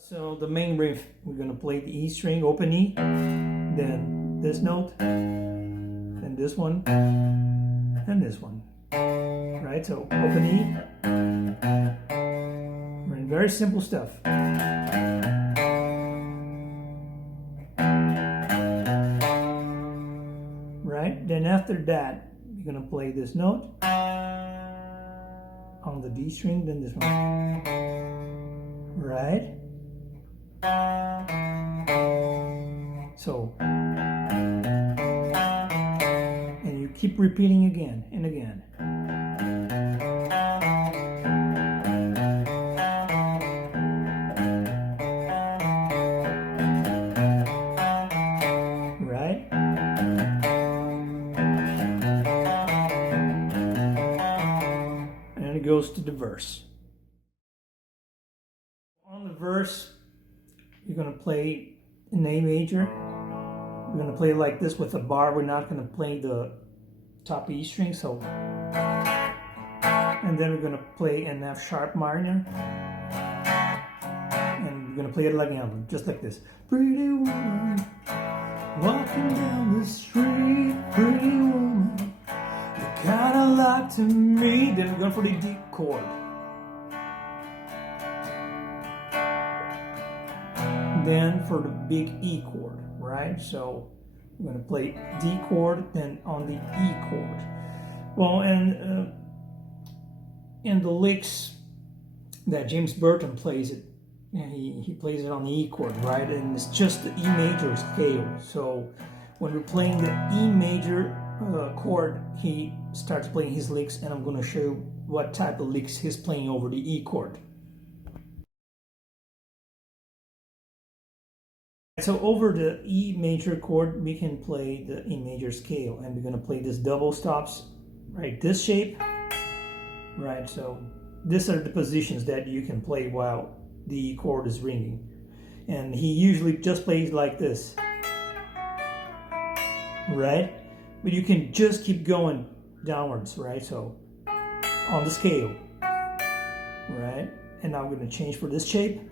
So the main riff, we're gonna play the E string, open E, then this note, then this one, and this one. Right, so open E. Right, very simple stuff. Right, then after that, you're gonna play this note on the D string, then this one. Right? So, and you keep repeating again and again. Right? And it goes to the verse. On the verse, you're going to play an A major. We're going to play like this with a bar. We're not going to play the top E string. So, and then we're going to play an F sharp minor. And we're going to play it like an album, just like this. Pretty woman, walking down the street. Pretty woman, you kind of like to me. Then we're going for the D chord. Then for the big E chord, right? So we're going to play D chord, then on the E chord. Well, and in the licks that James Burton plays it, and he plays it on the E chord, right? And it's just the E major scale. So when we're playing the E major chord, he starts playing his licks, and I'm going to show you what type of licks he's playing over the E chord. So over the E major chord, we can play the E major scale, and we're going to play this double stops, right? This shape, right? So these are the positions that you can play while the chord is ringing. And he usually just plays like this, right? But you can just keep going downwards, right? So on the scale, right? And now we're going to change for this shape.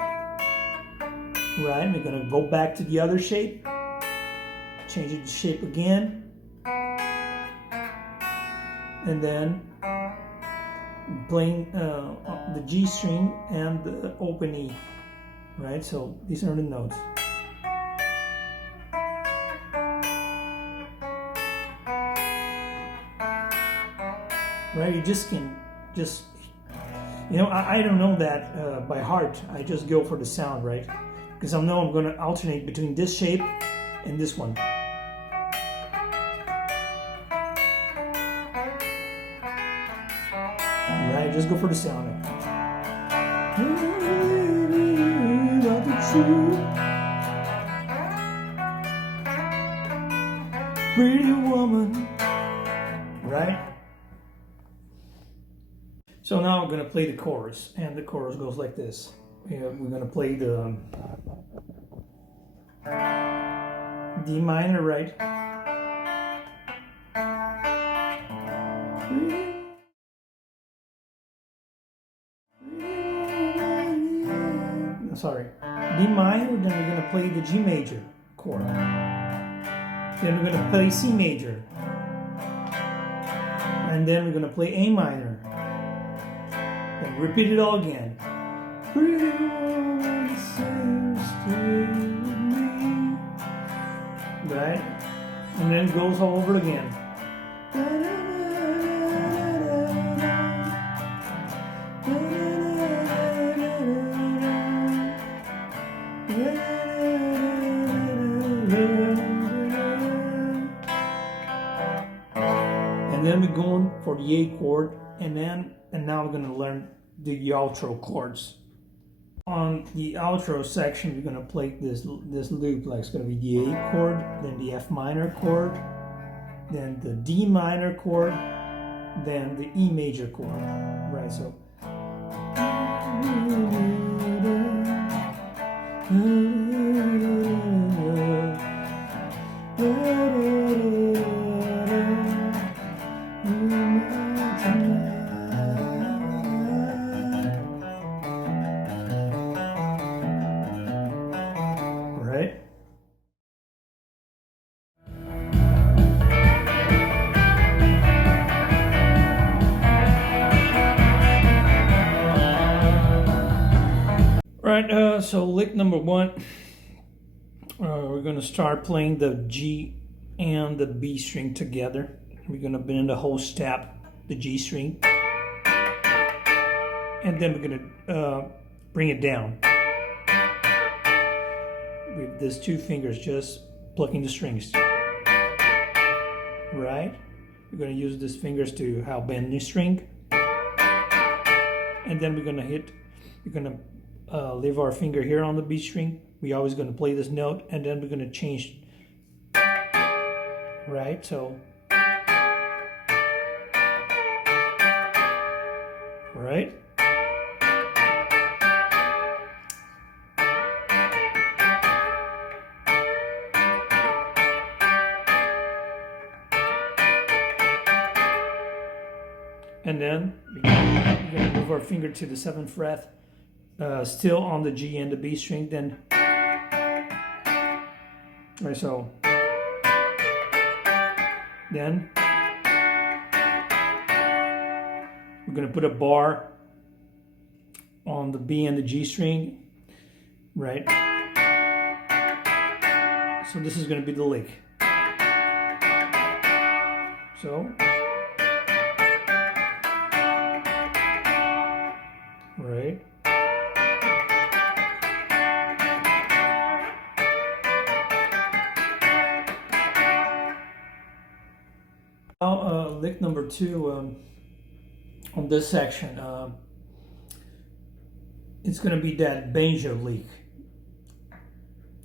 Right, we're going to go back to the other shape, change it to shape again, and then playing the G string and the open E, right? So these are the notes. Right, you just can, you know, I don't know that by heart. I just go for the sound, right? Because I know I'm going to alternate between this shape and this one. Right, just go for the sound. Pretty woman. Right? So now I'm going to play the chorus, and the chorus goes like this. We're going to play the D minor, right? Sorry. D minor, then we're going to play the G major chord. Then we're going to play C major. And then we're going to play A minor. Then repeat it all again. Pretty woman, say you stay with me. Right? And then it goes all over again. And then we're going for the A chord, and now we're going to learn the outro chords. On the outro section, we're going to play this loop, like it's going to be the A chord, then the F minor chord, then the D minor chord, then the E major chord, right? So right, so lick number 1, we're going to start playing the G and the B string together. We're going to bend the whole step, the G string, and then we're going to bring it down with these 2 fingers, just plucking the strings. Right? We're going to use these fingers to help bend the string, and then we're going to leave our finger here on the B string. We're always going to play this note, and then we're going to change. Right? So, right? And then we're going to move our finger to the 7th fret, still on the G and the B string. Then, right, so then we're going to put a bar on the B and the G string, right? So this is going to be the lick. So, right. Now, lick number 2 on this section, it's going to be that banjo lick.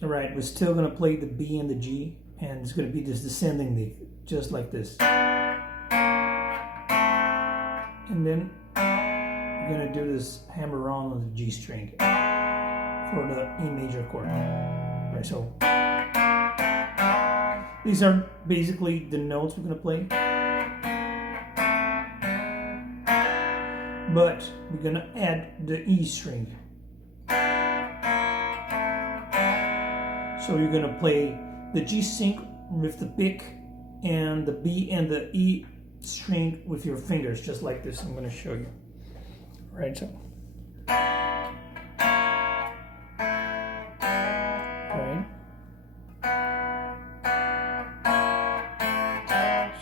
All right, we're still going to play the B and the G, and it's going to be this descending lick, just like this. And then we're going to do this hammer on the G string for the E major chord. Right, so these are basically the notes we're going to play. But we're going to add the E string. So you're going to play the G string with the pick and the B and the E string with your fingers, just like this. I'm going to show you. Right, so. Right.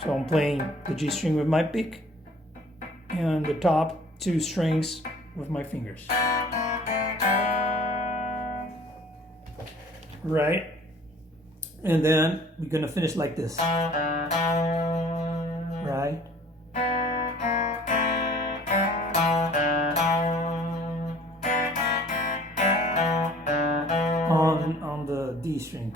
So I'm playing the G string with my pick and the top 2 strings with my fingers. Right? And then we're gonna finish like this. Right? On the D string.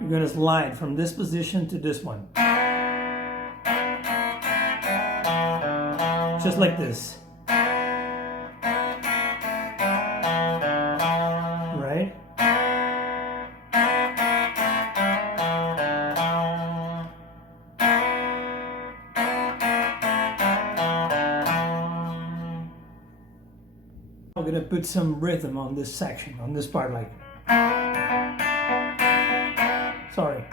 You're going to slide from this position to this one. Just like this. Right? I'm going to put some rhythm on this section, on this part, like. Sorry.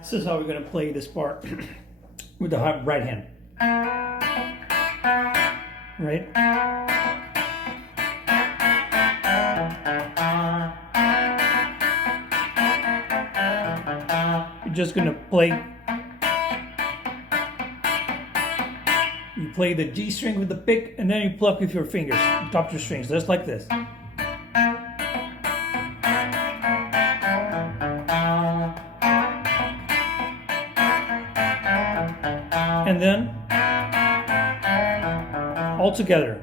This is how we're going to play this part with the right hand. Right? You're just going to play. You play the G string with the pick, and then you pluck with your fingers, top your strings, just like this. And then all together.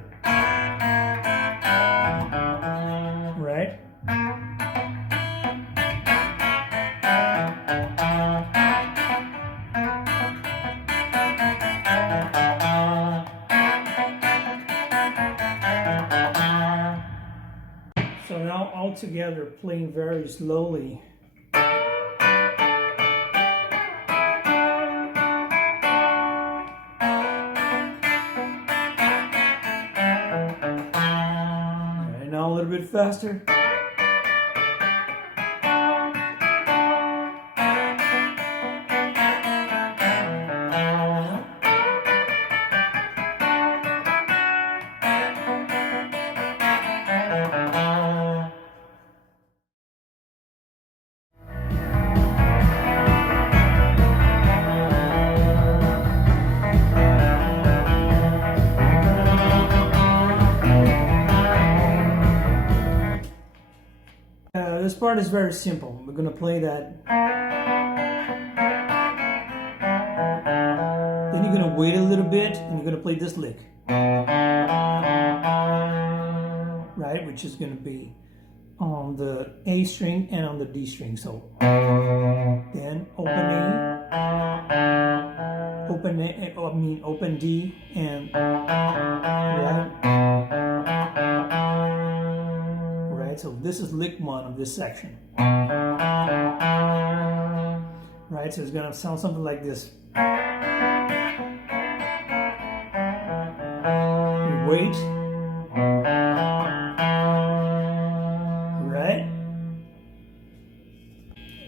Right? together playing very slowly. And now a little bit faster. This part is very simple. We're gonna play that. Then you're gonna wait a little bit and you're gonna play this lick. Right? Which is gonna be on the A string and on the D string. So then open A, open D, and right. So this is lick 1 of this section. Right, so it's gonna sound something like this. You wait. Right?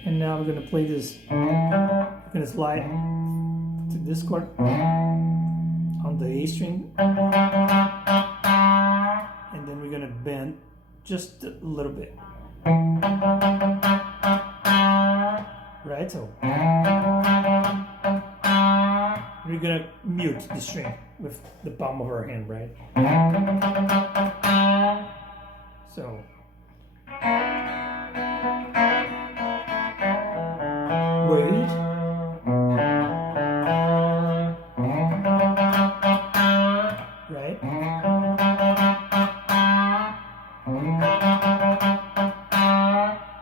And now we're gonna play this. We're gonna slide to this chord on the A string. And then we're gonna bend just a little bit. Right, so we're gonna mute the string with the palm of our hand, right? So wait. Right?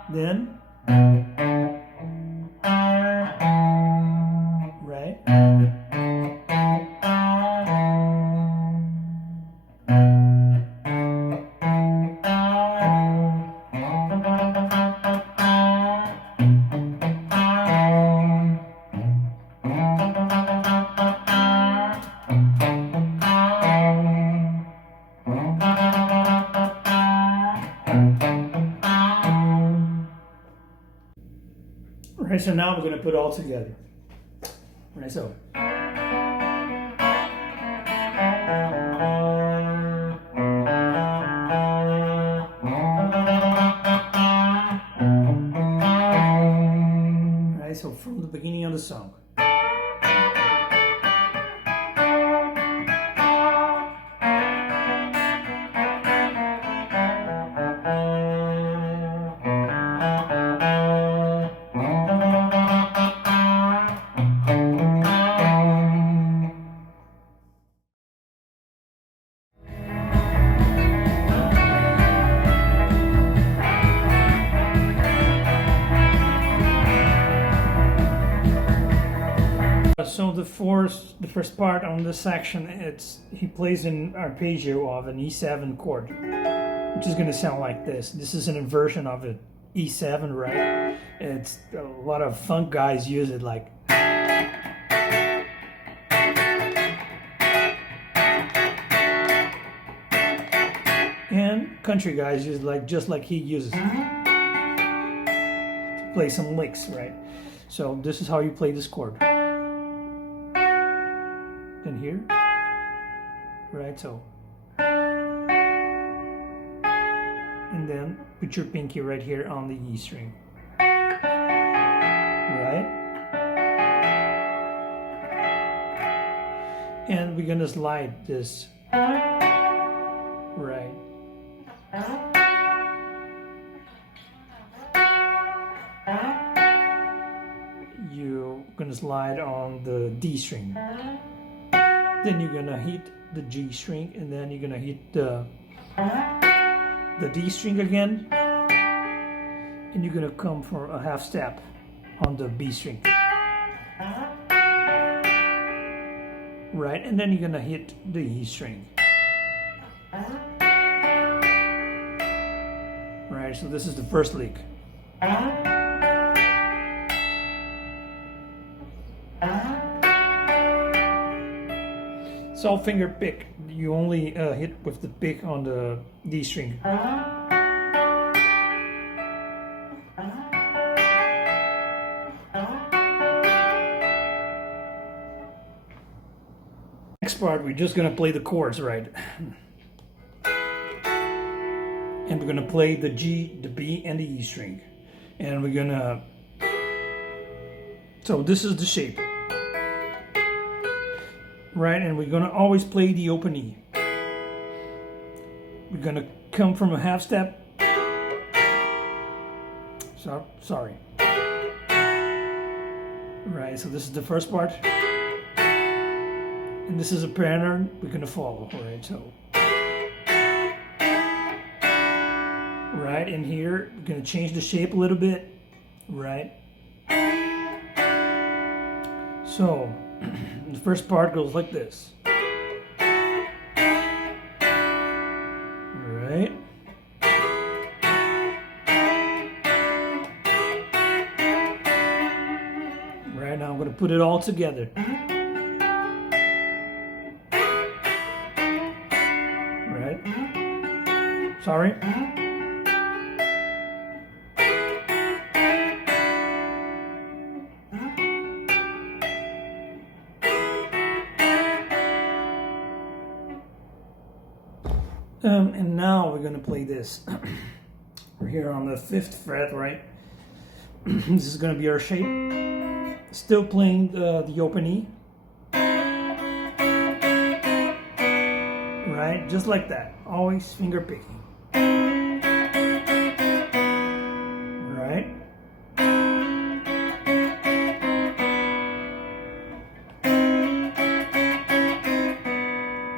Then right. Right, so now we're going to put it all together. Right, so. Right, so from the beginning of the song. So the first part on this section, he plays an arpeggio of an E7 chord, which is going to sound like this. This is an inversion of an E7, right? It's a lot of funk guys use it, like. And country guys use it like just like he uses it to play some licks, right? So this is how you play this chord. And here, right, so, and then put your pinky right here on the E string, right, and we're gonna slide this, right, you're gonna slide on the D string. Then you're gonna hit the G string, and then you're gonna hit the D string again, and you're gonna come for a half step on the B string, right? And then you're gonna hit the E string, right? So this is the first lick. It's all finger pick. You only hit with the pick on the D string. Next part, we're just gonna play the chords, right? And we're gonna play the G, the B, and the E string. And we're gonna... So this is the shape. Right, and we're gonna always play the open E. We're gonna come from a half step. Sorry. Right, so this is the first part. And this is a pattern we're gonna follow, right? So, right in here, we're gonna change the shape a little bit, right? So, the first part goes like this. Right? Right, now I'm gonna put it all together. Sorry. And now we're gonna play this. We're here on the 5th fret, right? This is gonna be our shape. Still playing the open E. Right, just like that. Always finger picking. Right?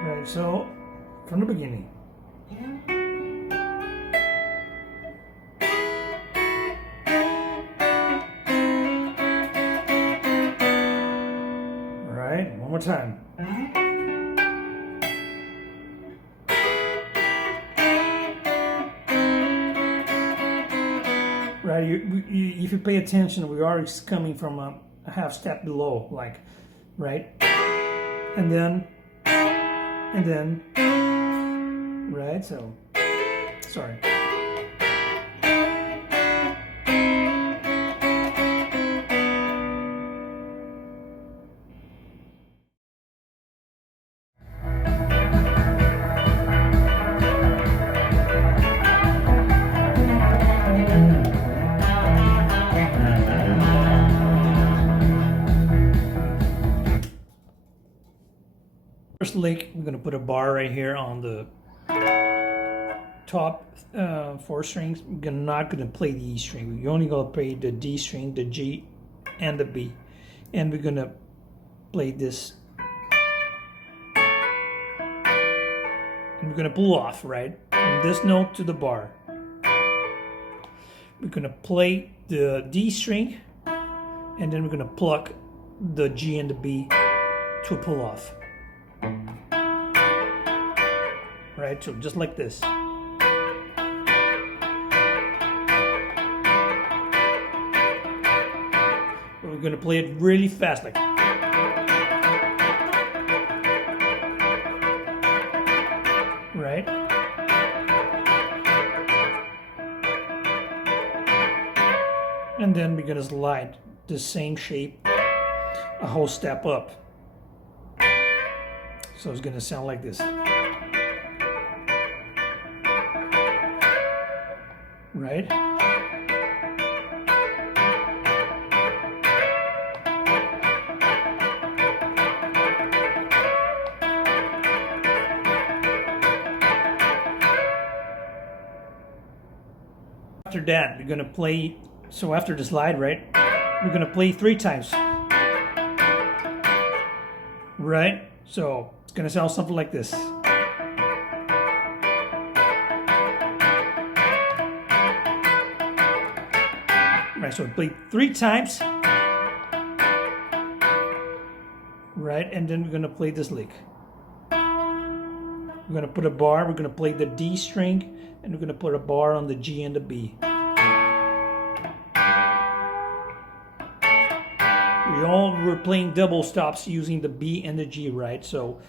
Right, so from the beginning. Right, one more time. Right, if you pay attention, we're already coming from a half step below, like, right? And then, right, so, sorry. First lick, we're going to put a bar right here on the top 4 strings. We're not going to play the E string. We're only going to play the D string, the G, and the B. And we're going to play this. And we're going to pull off, right? From this note to the bar. We're going to play the D string, and then we're going to pluck the G and the B to pull off. Right, so just like this. We're going to play it really fast, like. Right? And then we're going to slide the same shape a whole step up. So it's going to sound like this. Right? After that, we're going to play, so after the slide, right, we're going to play 3 times. Right? So it's going to sound something like this. Right, so we play 3 times. Right, and then we're going to play this lick. We're going to put a bar, we're going to play the D string, and we're going to put a bar on the G and the B. We're playing double stops using the B and the G, right? So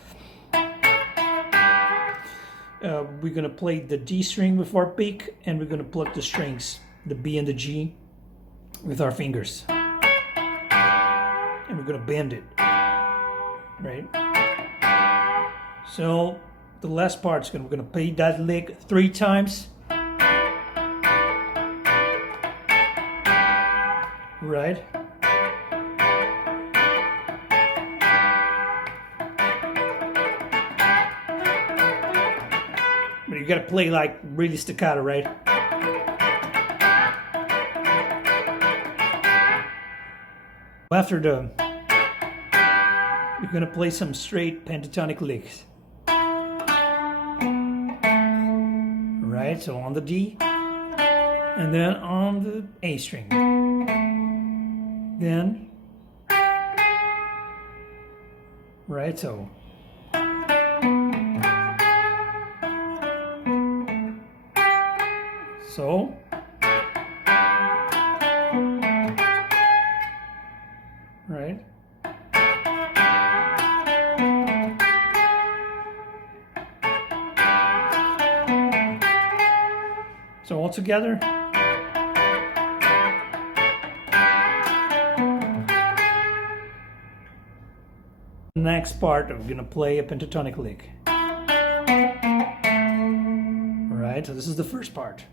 we're going to play the D string with our pick, and we're going to pluck the strings, the B and the G, with our fingers. And we're going to bend it, right? So the last part is we're going to play that lick 3 times. Right? But you gotta play like really staccato, right? After the, you're gonna play some straight pentatonic licks. Right, so on the D, and then on the A string. Then, right, so. So, right. So all together. The next part, I'm gonna play a pentatonic lick. Right, so this is the first part.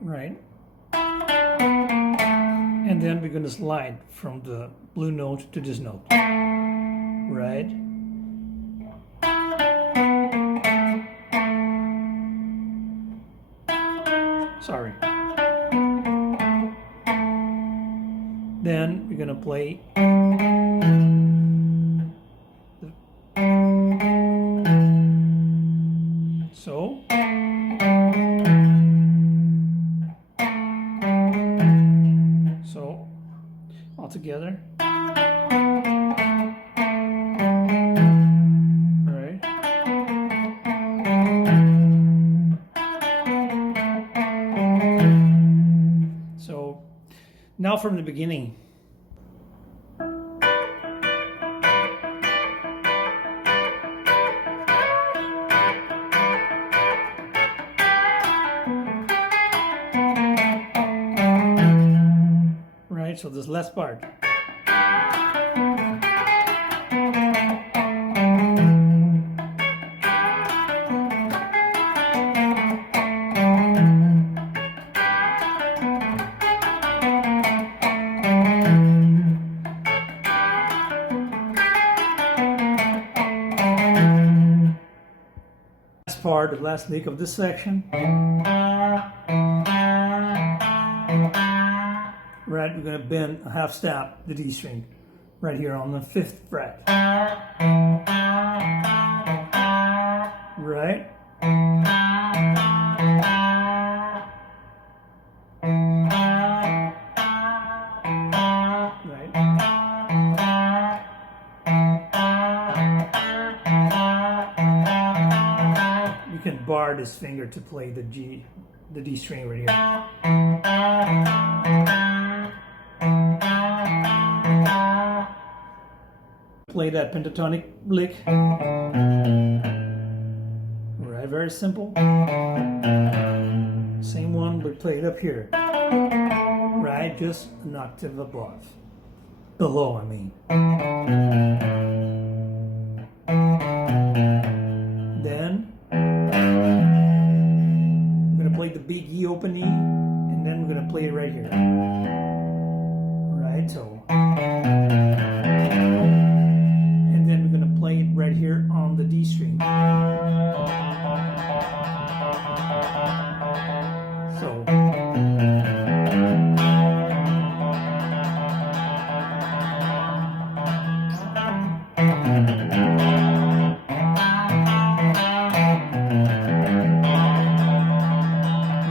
Right. And then we're gonna slide from the blue note to this note. Right. Sorry. Then we're gonna play so. So all together. Right. So now from the beginning. Right, so this last part. Part, the last lick of this section. Right, we're going to bend a half step the D string right here on the 5th fret. Right. You can bar this finger to play the D string right here. Play that pentatonic lick. Right, very simple. Same one, but play it up here. Right, just an octave above. Below, I mean. Then we're gonna play the big E open E, and then we're gonna play it right here. Right, so. And then we're gonna play it right here on the D string. So.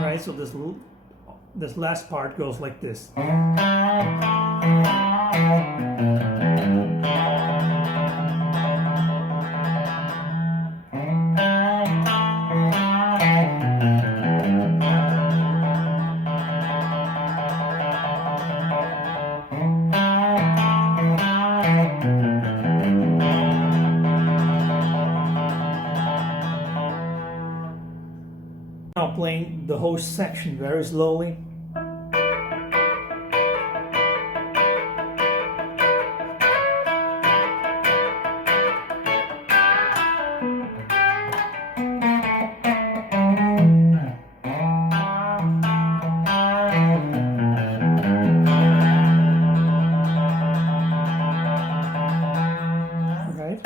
Right, so this last part goes like this. Now playing the whole section very slowly. Right?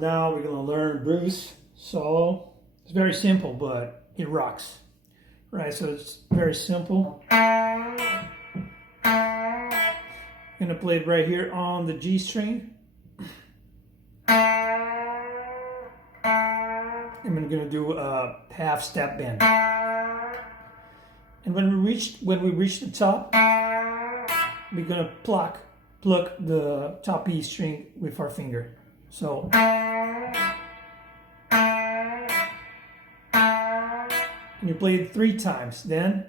Now we're gonna learn Bruce solo. It's very simple, but it rocks. Right, so it's very simple. I'm gonna play it right here on the G string. And I'm gonna do a half step bend. And when we reach the top, we're gonna pluck the top E string with our finger. So and you play it 3 times, then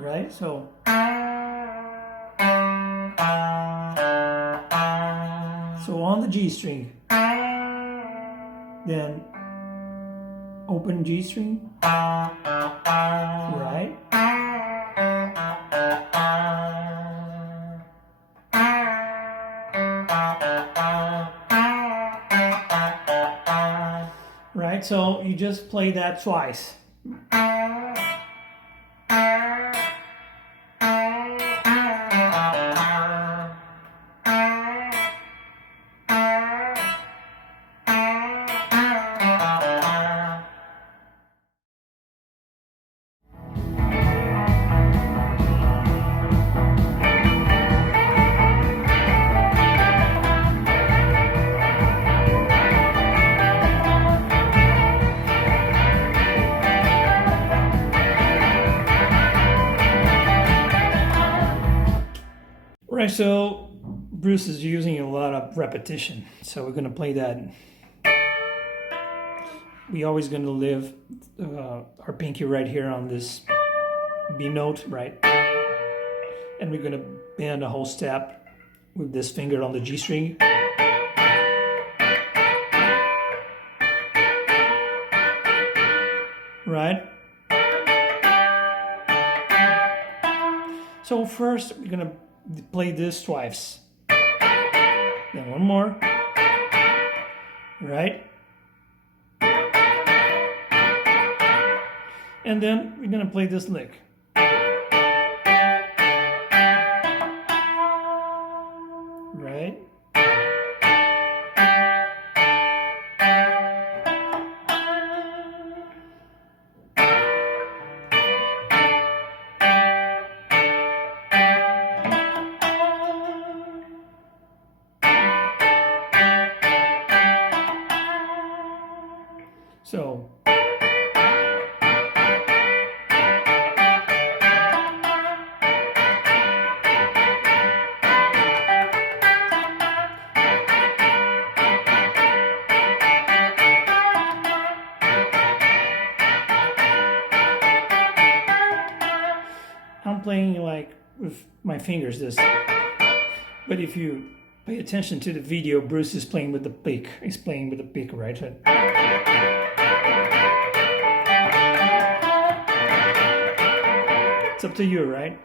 right, so on the G string, then open G string, right, right, so you just play that twice. Right, so Bruce is using a lot of repetition, so we're gonna play that. We're always gonna leave our pinky right here on this B note, right? And we're gonna bend a whole step with this finger on the G string. Right? So first we're gonna play this twice, then one more, right, and then we're gonna play this lick, right, so I'm playing like with my fingers this, but if you pay attention to the video, Bruce is playing with the pick. He's playing with the pick, right? It's up to you, right?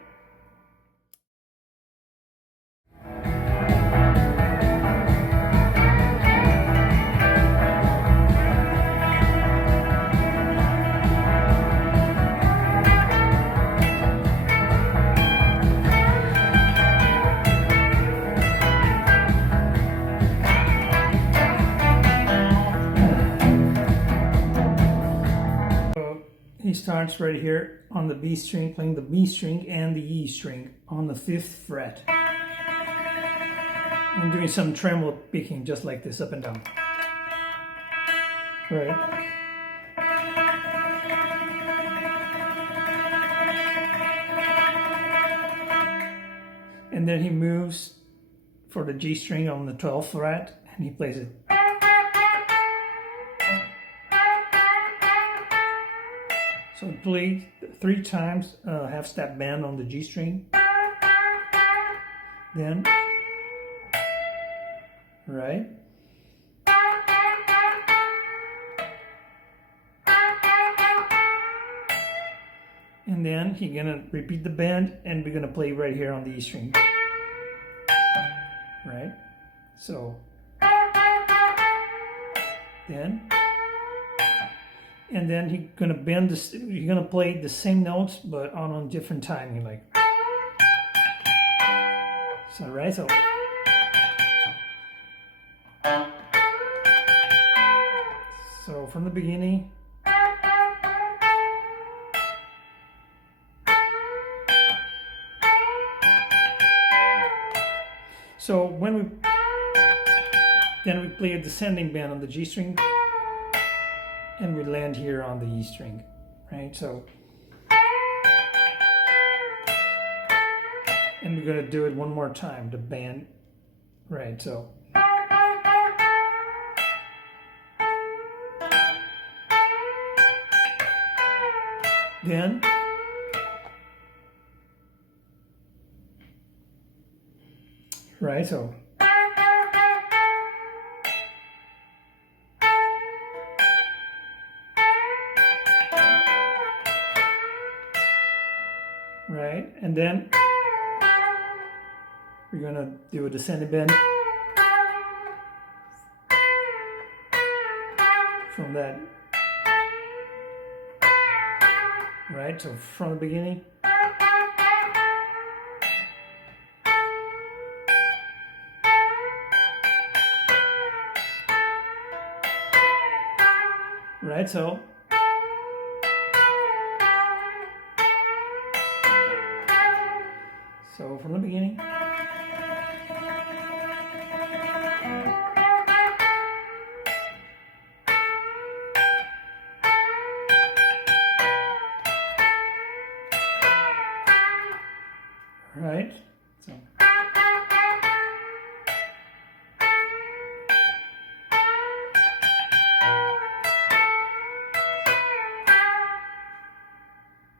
starts right here on the B string, playing the B string and the E string on the 5th fret. I'm doing some tremolo picking just like this, up and down. Right. And then he moves for the G string on the 12th fret, and he plays it. So he played 3 times half step bend on the G string. Then, right. And then he's gonna repeat the bend, and we're gonna play right here on the E string. Right? So, then, and then he's gonna bend this, he's gonna play the same notes but on a different timing, like. So, right? So from the beginning. So then we play a descending bend on the G string, and we land here on the E string, right? So, and we're gonna do it one more time, the bend, right? So, then, right? So, right? And then we're gonna do a descending bend from that, right? So from the beginning. Right, so from the beginning. Right, so.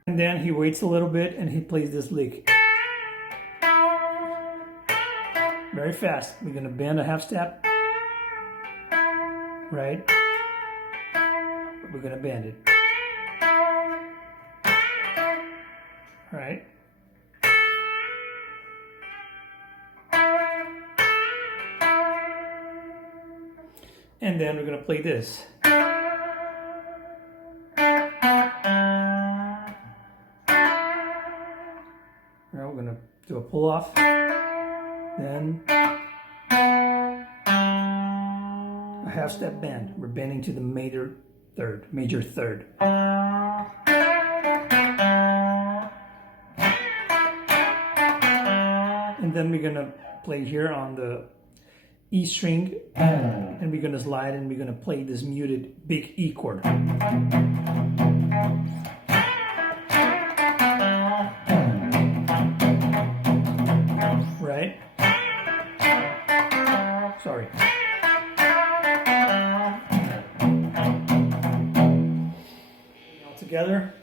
And then he waits a little bit and he plays this lick. Very fast. We're gonna bend a half step. Right? We're gonna bend it. Right? And then we're gonna play this. Now we're gonna do a pull off, then a half step bend. We're bending to the major third. And then we're gonna play here on the E string, and we're gonna slide and we're gonna play this muted big E chord. Right? Sorry. All together.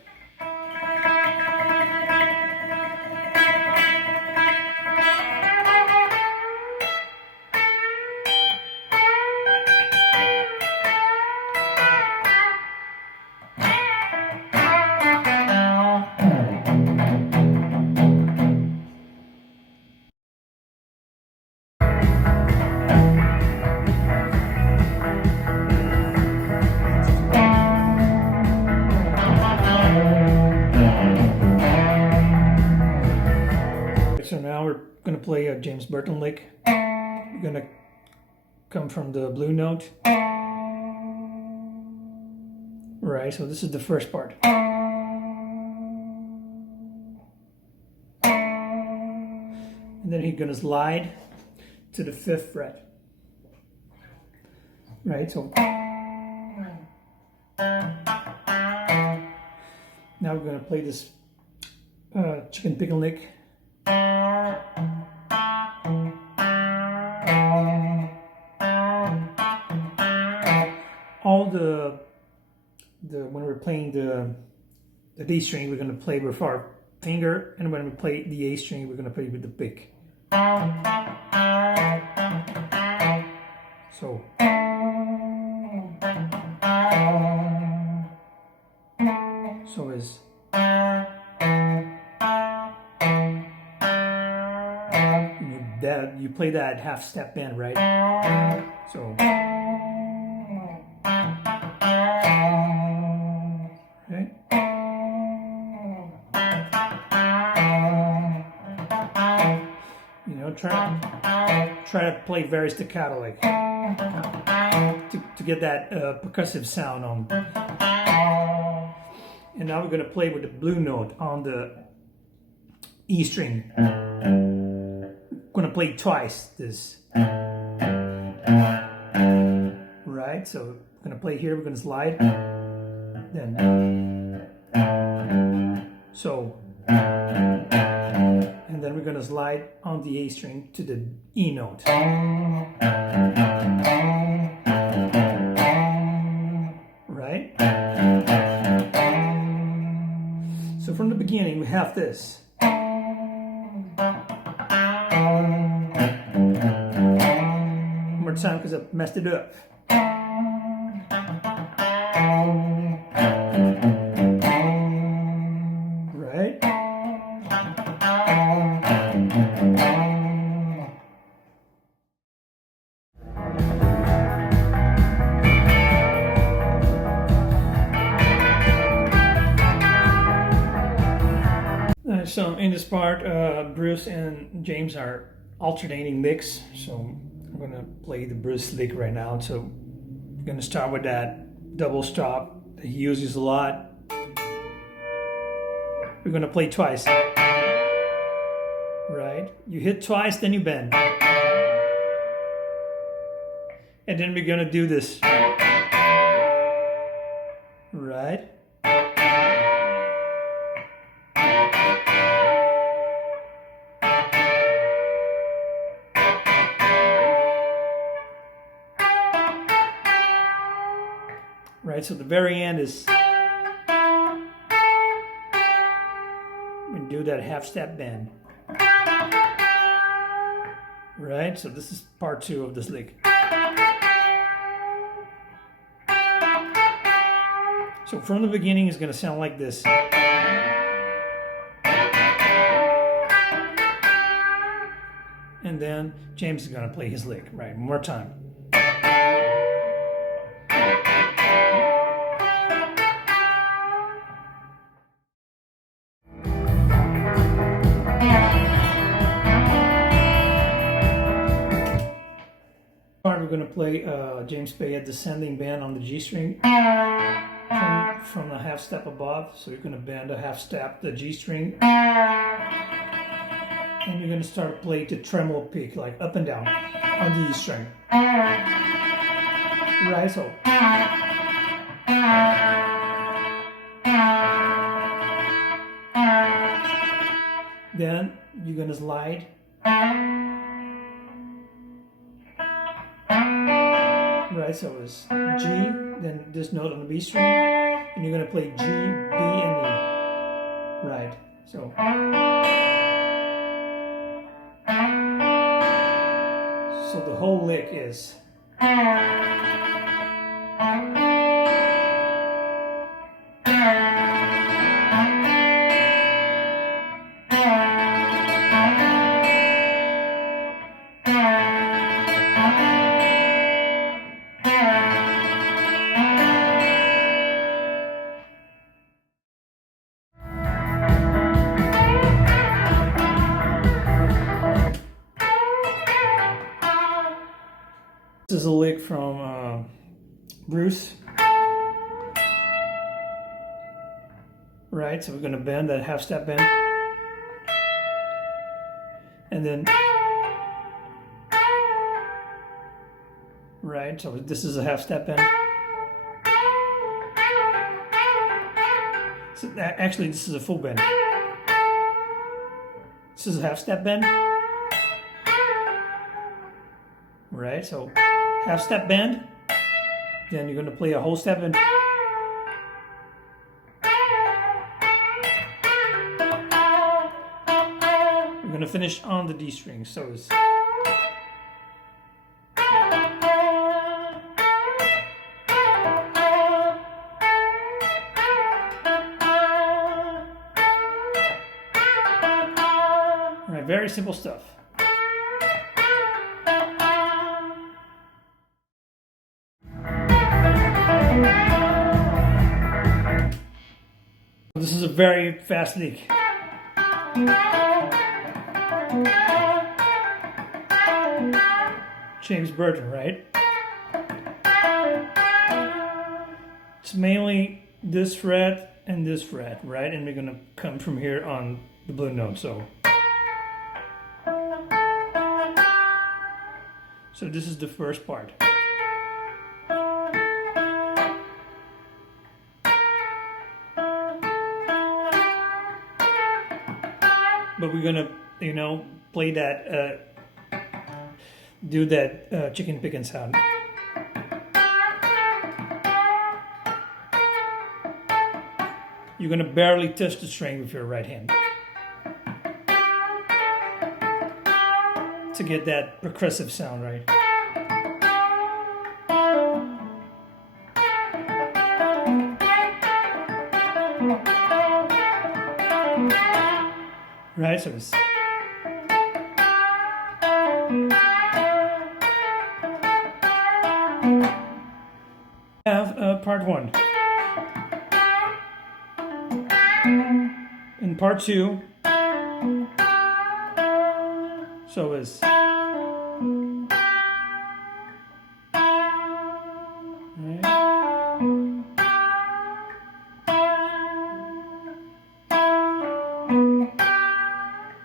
So now we're going to play a James Burton lick. We're going to come from the blue note. Right, so this is the first part. and then you're going to slide to the 5th fret. Right, so now we're going to play this chicken pick and lick. All the when we're playing the D string, we're going to play with our finger, and when we play the A string, we're going to play with the pick. So is you play that half step bend, right? So right. You know, try to play very staccato, like to get that percussive sound on. And now we're going to play with the blue note on the E string. We're going to play twice this. Right, so we're going to play here, we're going to slide. Then. So. And then we're going to slide on the A string to the E note. Right? So from the beginning, we have this. One more time because I messed it up. Right? So in this part, Bruce and James are alternating licks. So I'm gonna play the Bruce lick right now. So I'm gonna start with that double stop that he uses a lot. We're gonna play twice. Right? You hit twice, then you bend. And then we're gonna do this. Right? Right, so the very end is we do that half step bend. Right, so this is part 2 of this lick. So from the beginning it's going to sound like this. And then James is going to play his lick, right, one more time. We're going to play James play a descending bend on the G string from the half step above. So you're going to bend a half step the G string, and you're going to start to play the tremolo pick, like up and down on the E string. Right, so then you're going to slide. Right, so it's G, then this note on the B string, and you're going to play G, B, and E. Right, so. So the whole lick is. This is a lick from Bruce. Right, so we're going to bend that half step bend. and then, right, so this is a half step bend. So actually this is a full bend. This is a half step bend. Right, so half step bend, then you're going to play a whole step bend. We're going to finish on the D string, so it's right, very simple stuff. This is a very fast lick. James Burton, right? It's mainly this fret and this fret, right? And we're gonna come from here on the blue note, so this is the first part. But we're gonna, you know, play that, do that chicken picking sound. You're gonna barely touch the string with your right hand to get that percussive sound, right? Right, so it's have part one and part two. So is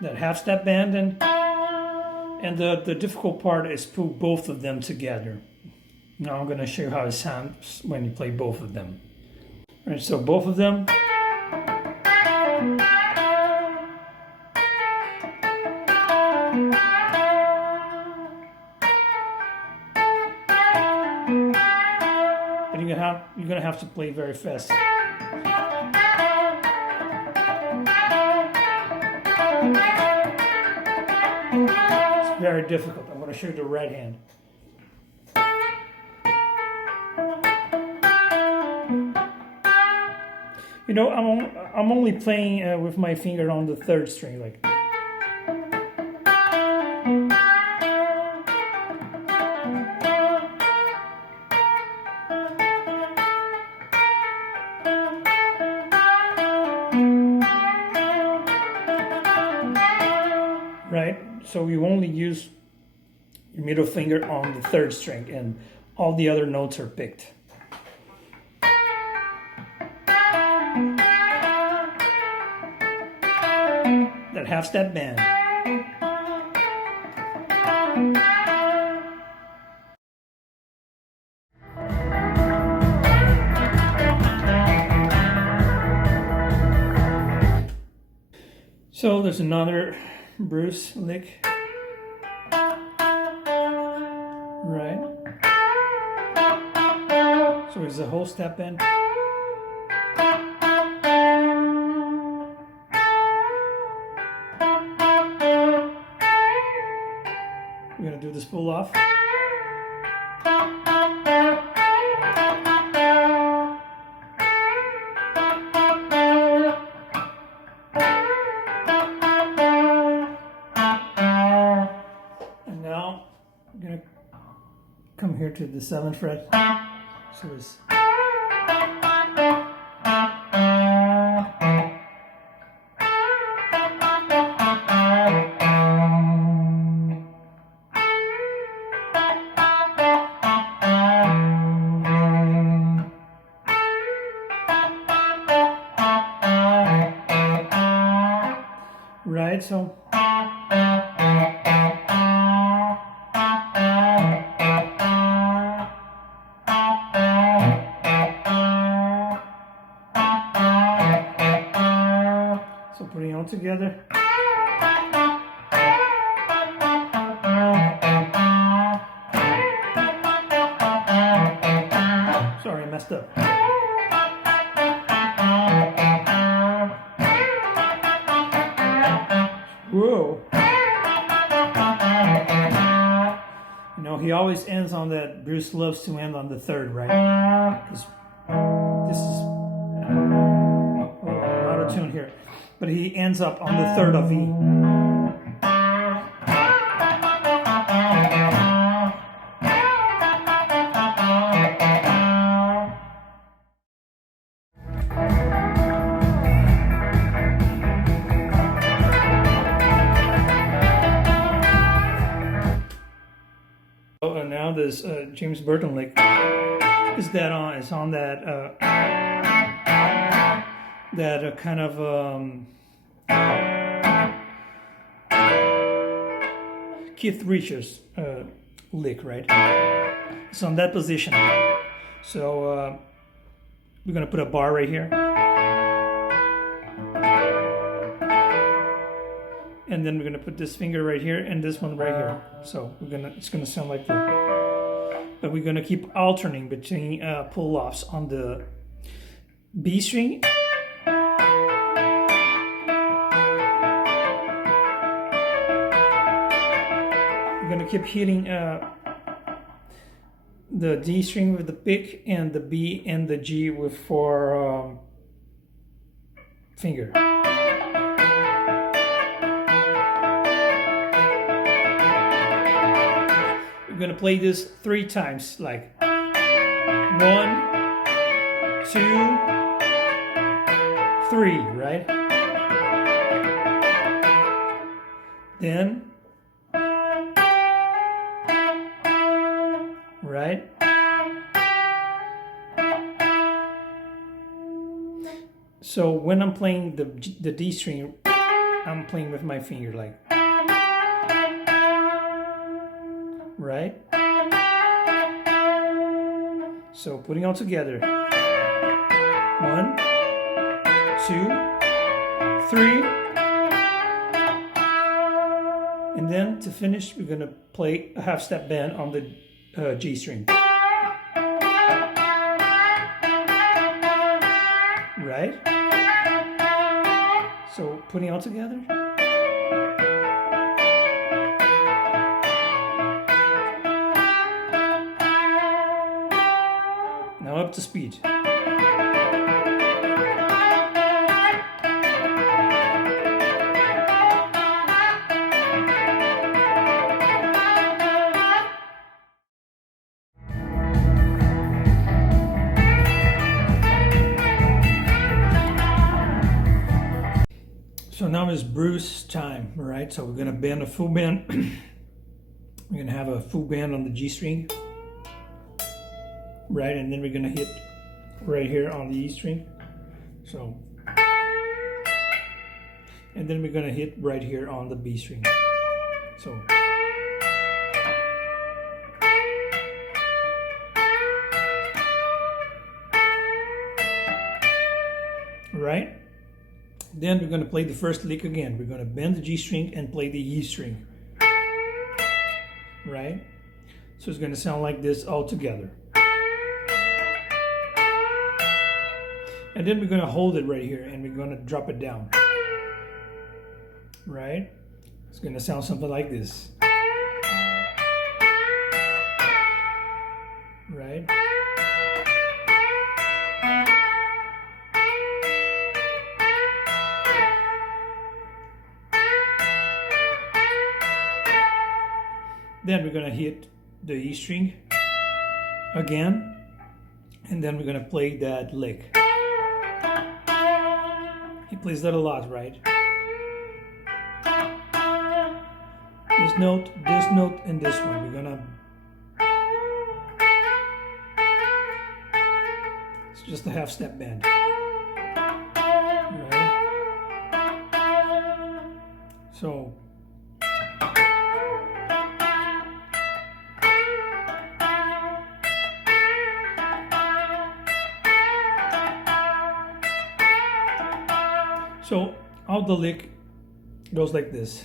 that half step bend, and the difficult part is put both of them together. Now I'm going to show you how it sounds when you play both of them. All right, so both of them. But you're going to have to play very fast. It's very difficult. I'm going to show you the right hand. You know, I'm only playing with my finger on the third string, like. Right? So you only use your middle finger on the third string, and all the other notes are picked. That half step bend. So there's another Bruce lick. Right. So it's a whole step bend. We're going to do this pull off. And now I'm going to come here to the 7th fret. So it's right, so together. Sorry, I messed up. Whoa. You know, he always ends on that. Bruce loves to end on the third, right? Because this is out of tune here. But he ends up on the third of E. And now this James Burton lick is that on? It's on that kind of Keith Richards lick, right? It's on that position. So we're gonna put a bar right here, and then we're gonna put this finger right here and this one right here. So it's gonna sound like that. But we're gonna keep alternating between pull-offs on the B string. We're gonna keep hitting the D string with the pick and the B and the G with 4 finger. We're gonna play this 3 times, like 1, 2, 3, right? Then, right? So when I'm playing the D string, I'm playing with my finger, like, right? So putting all together, 1, 2, 3, and then to finish, we're gonna play a half step bend on the G string, right? So putting all together. Now up to speed. So now is Bruce time, all right? So we're gonna bend a full bend. We're gonna have a full bend on the G string, right? And then we're gonna hit right here on the E string. So, and then we're gonna hit right here on the B string. So, right? Then we're going to play the first lick again. We're going to bend the G string and play the E string, right? So it's going to sound like this all together. And then we're going to hold it right here and we're going to drop it down, right? It's going to sound something like this, right? Then we're going to hit the E string again, and then we're going to play that lick. He plays that a lot, right? This note, and this one. We're going to... It's just a half step bend. Right? So... So all the lick It goes like this.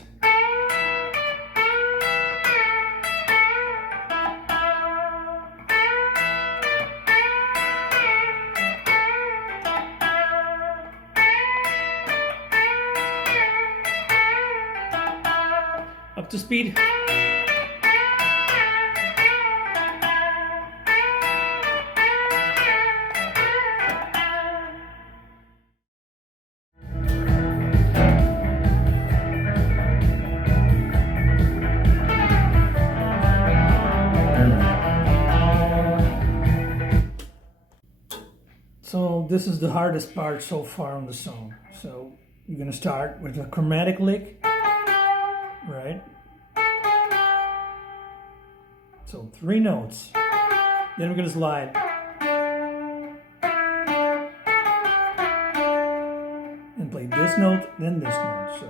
Up to speed. So this is the hardest part so far on the song. So you're gonna start with a chromatic lick, right? So 3 notes. Then we're gonna slide. And play this note, then this note. So,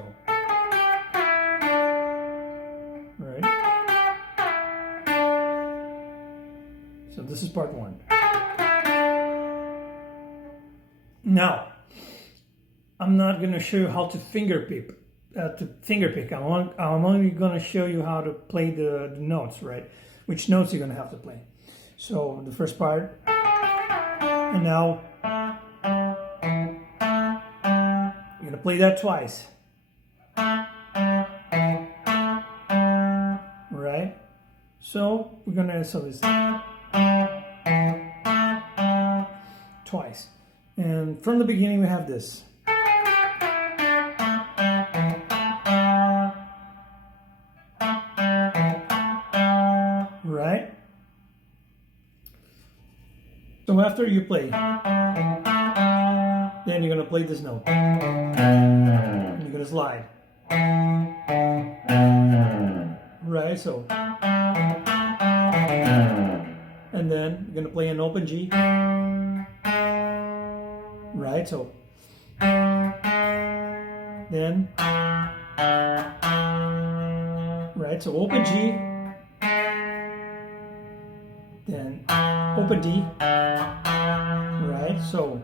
right? So this is part 1. Now, I'm not going to show you how to finger pick. I'm only going to show you how to play the notes, right? Which notes you're going to have to play. So the first part, and now you're going to play that twice, right? So we're going to this twice. And from the beginning we have this. Right? So after you play, then you're going to play this note. And you're going to slide. Right? So. And then you're going to play an open G. Right, so then, right, so open G, then open D, right, so,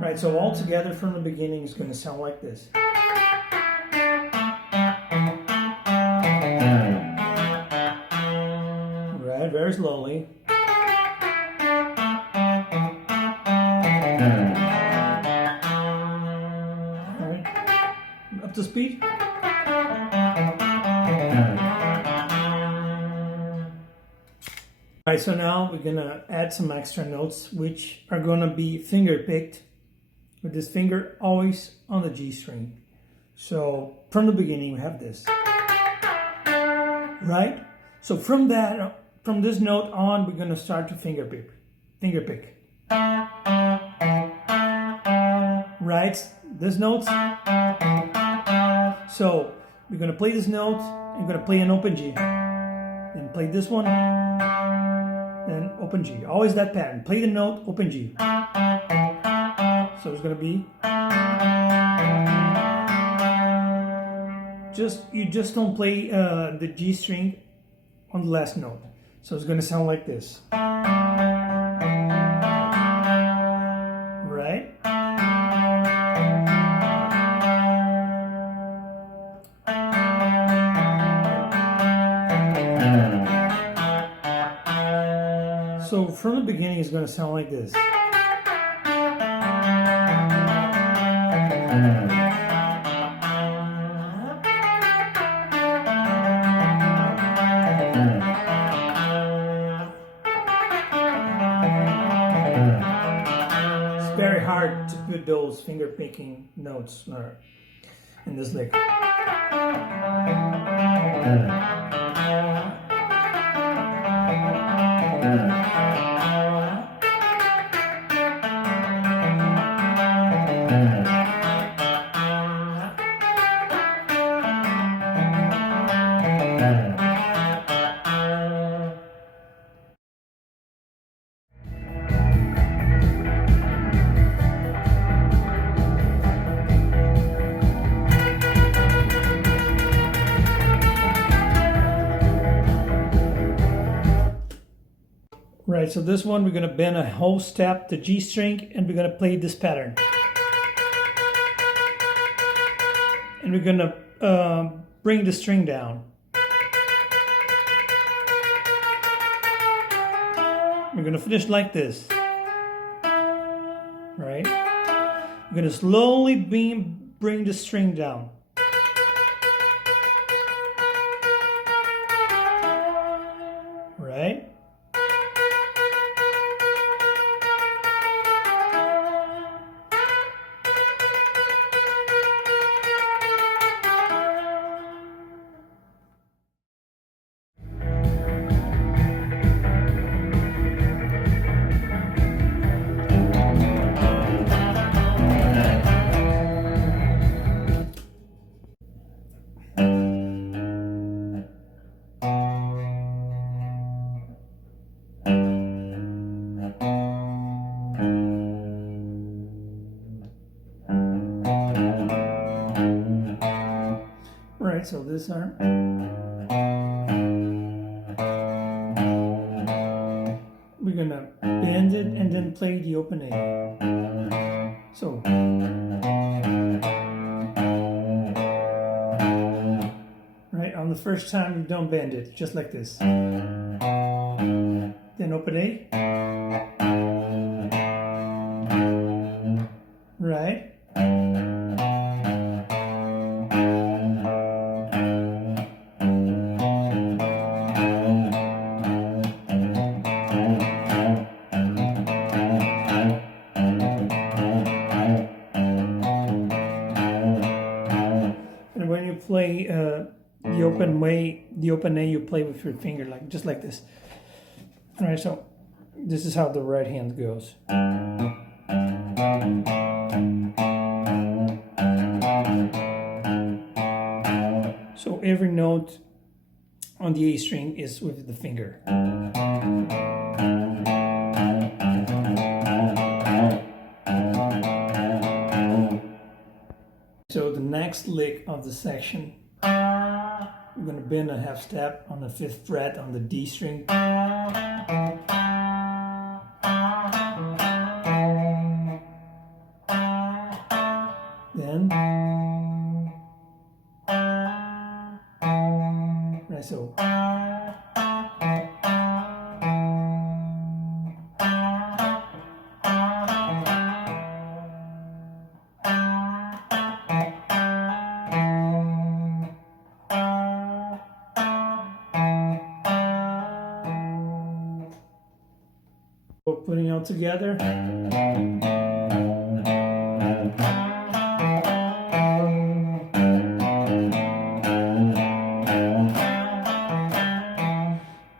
right, so all together from the beginning is going to sound like this. Very slowly. Alright. Up to speed. Alright, so now we're gonna add some extra notes which are gonna be finger picked with this finger always on the G string. So from the beginning we have this. Right? So from this note on, we're going to start to finger pick. Right? This note. So we're going to play this note, and we're going to play an open G. Then play this one, then open G. Always that pattern. Play the note, open G. So it's going to be. You just don't play the G string on the last note. So it's going to sound like this. Right? So from the beginning it's going to sound like this. Very hard to put those finger picking notes in this lick. Right, so this one we're going to bend a whole step, the G string, and we're going to play this pattern. And we're going to bring the string down. We're going to finish like this. Right? We're going to slowly bring the string down. Right? Right, so this arm. We're gonna bend it and then play the open A. So right, on the first time you don't bend it, just like this. Then open A. Right. And when you play the open A, you play with your finger, like just like this. All right, so this is how the right hand goes. So every note on the A string is with the finger. So the next lick of the section, we're going to bend a half step on the 5th fret on the D string. Then, right, so. Putting it all together.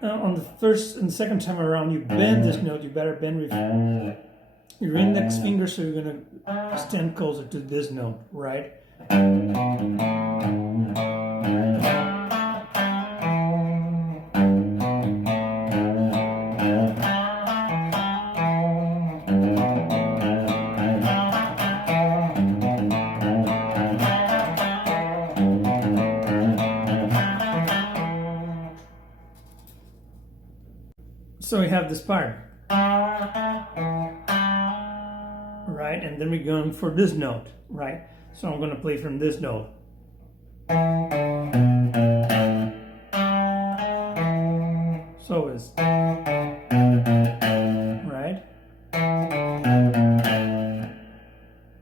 On the first and second time around, you bend this note. You better bend with your index finger, so you're going to stand closer to this note, right? So we have this part, right? And then we're going for this note, right? So I'm going to play from this note. So it's, right?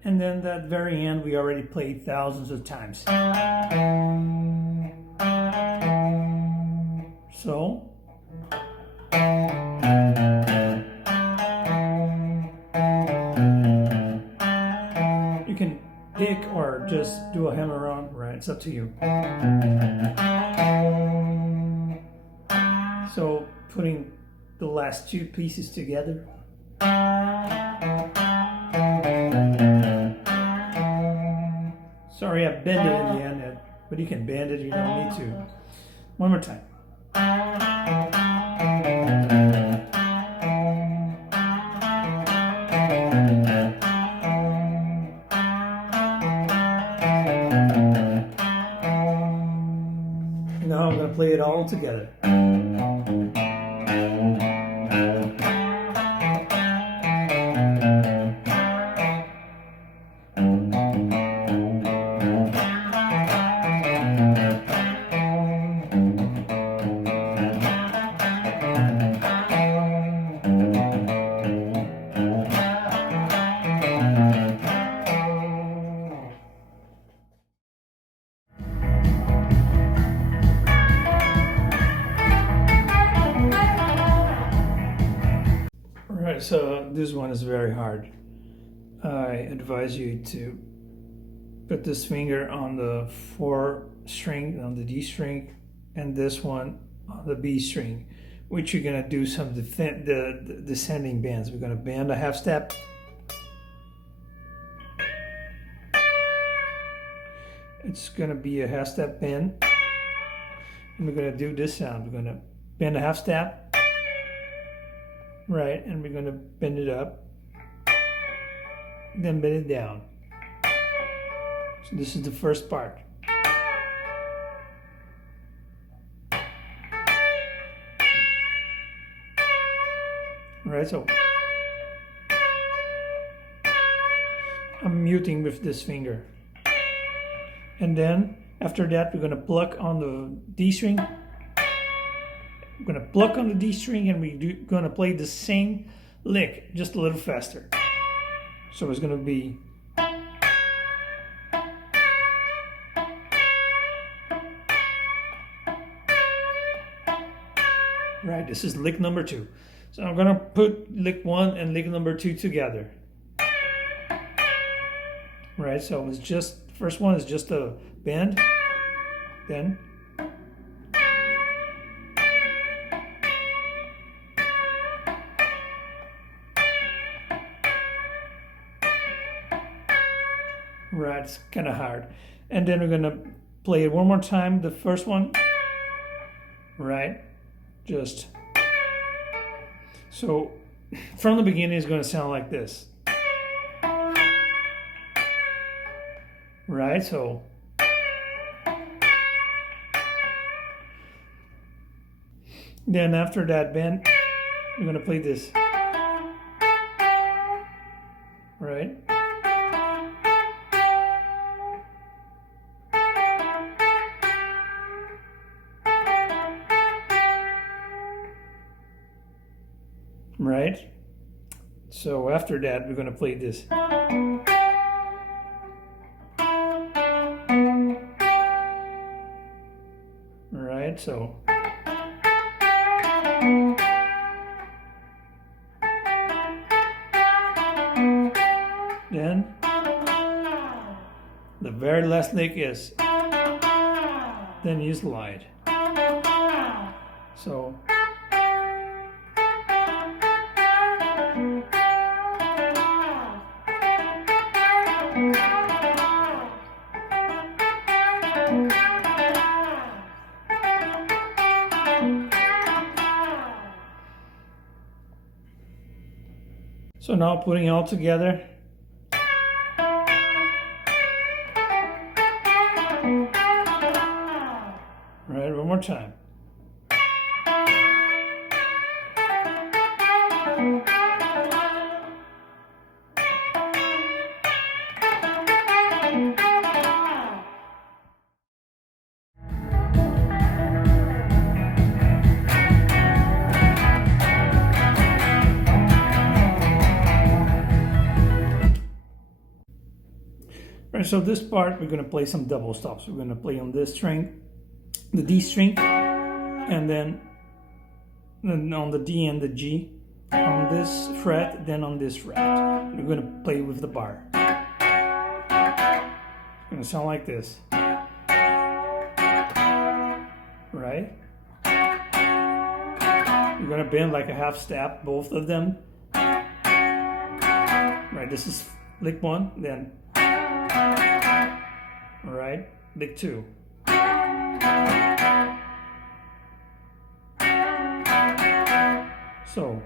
And then that very end we already played thousands of times. So. You can pick or just do a hammer on, right? It's up to you. So putting the last two pieces together. Sorry, I bend it in the end, but you can bend it, you don't need to. One more time. Now I'm going to play it all together. Right, so this one is very hard. I advise you to put this finger on the 4 string, on the D string, and this one on the B string, which you're gonna do some the descending bends. We're gonna bend a half step, it's gonna be a half step bend, and we're gonna do this sound. We're gonna bend a half step, right, and we're gonna bend it up, then bend it down. So this is the first part. Right, so I'm muting with this finger. And then after that, we're gonna pluck on the D string. We're gonna pluck on the D string, and we're gonna play the same lick, just a little faster. So it's gonna be right. This is lick number 2. So I'm gonna put lick 1 and lick number 2 together. Right. So it's just first one is just a bend, then right, it's kind of hard. And then we're gonna play it one more time, the first one, right, just, so from the beginning it's gonna sound like this, right, so then after that bend, we're gonna play this, right, right? So after that, we're going to play this. Right, so. Then, the very last lick is, then you slide. So. So now putting it all together. Right, one more time. Right, so this part we're going to play some double stops. We're going to play on this string, the D string, and then on the D and the G, on this fret, then on this fret. We're going to play with the bar. It's going to sound like this. Right? We're going to bend like a half step, both of them. Right, this is lick 1, then. Right, lick 2. So.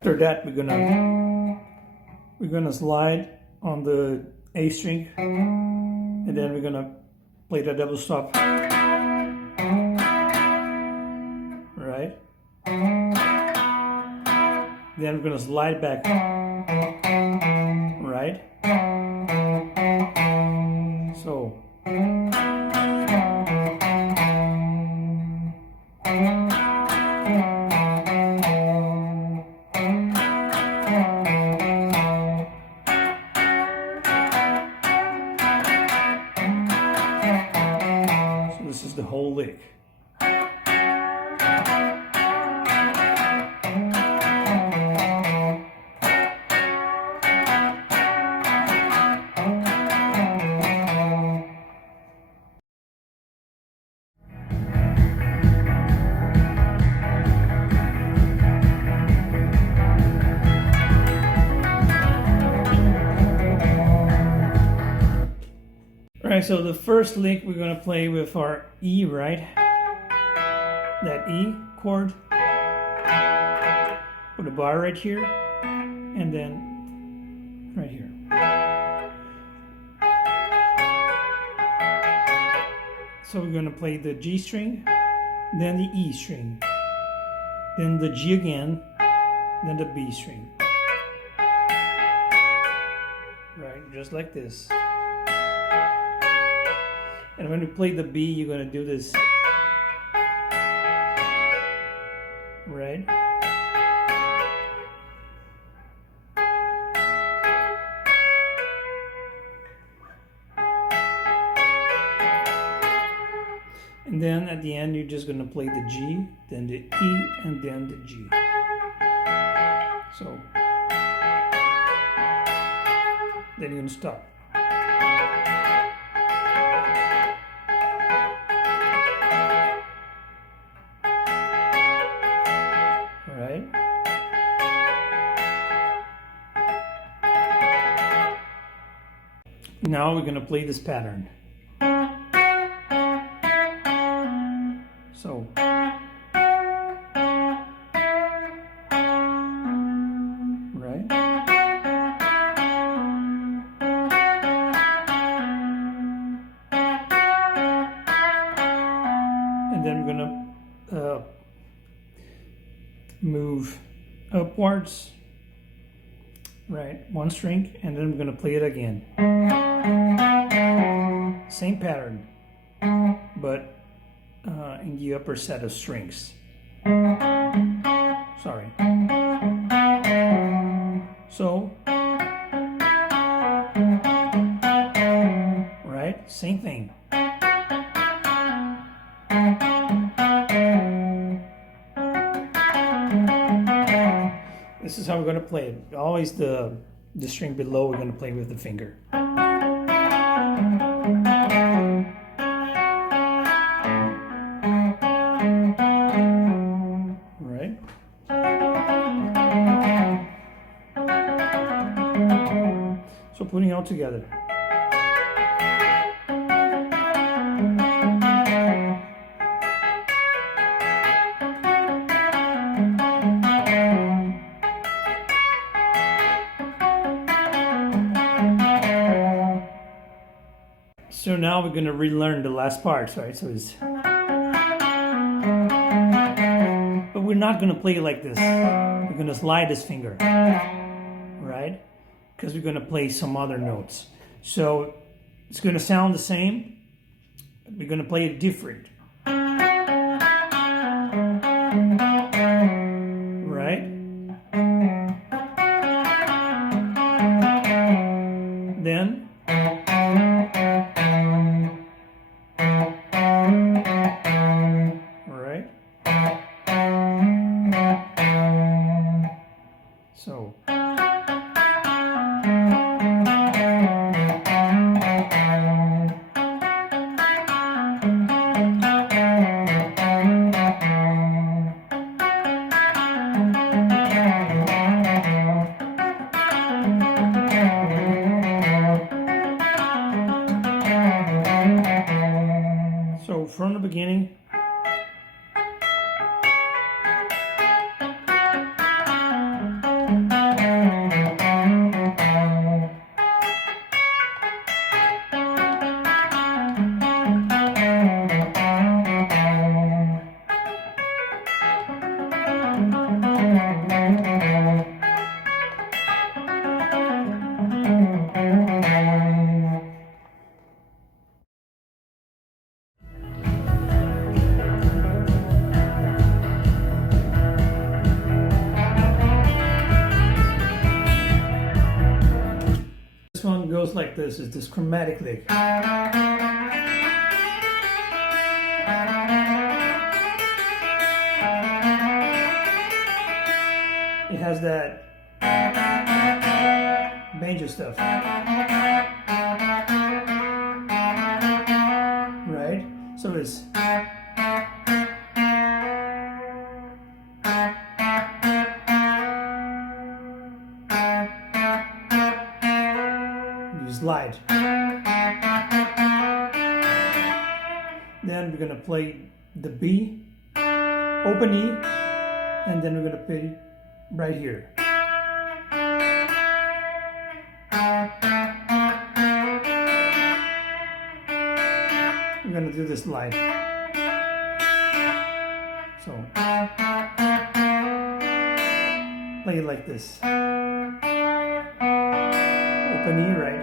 After that, we're gonna slide on the A string, and then we're gonna play the double stop. Right? Then we're gonna slide back. Right? So. Alright, so the first lick we're going to play with our E, right? That E chord. Put a bar right here, and then right here. So we're going to play the G string, then the E string, then the G again, then the B string. Right, just like this. And when you play the B, you're going to do this. Right? And then at the end, you're just going to play the G, then the E, and then the G. So, then you're going to stop. Alright? Now we're going to play this pattern. So, right? And then we're going to move upwards, right? One string, and then we're going to play it again. Same pattern, but in the upper set of strings. Sorry. So, right? Same thing. This is how we're going to play it. Always the string below we're going to play with the finger. Right? So putting it all together. So now we're going to relearn the last parts, right? So it's... But we're not going to play it like this. We're going to slide this finger, right? Because we're going to play some other notes. So it's going to sound the same. We're going to play it different. Right? Then... So, from the beginning, this one goes like this. It's this chromatic lick. It has that banjo stuff, right? So it's you slide. then we're gonna play the B, open E, and then we're gonna play right here. We're gonna do this live. So play it like this. Open E, right?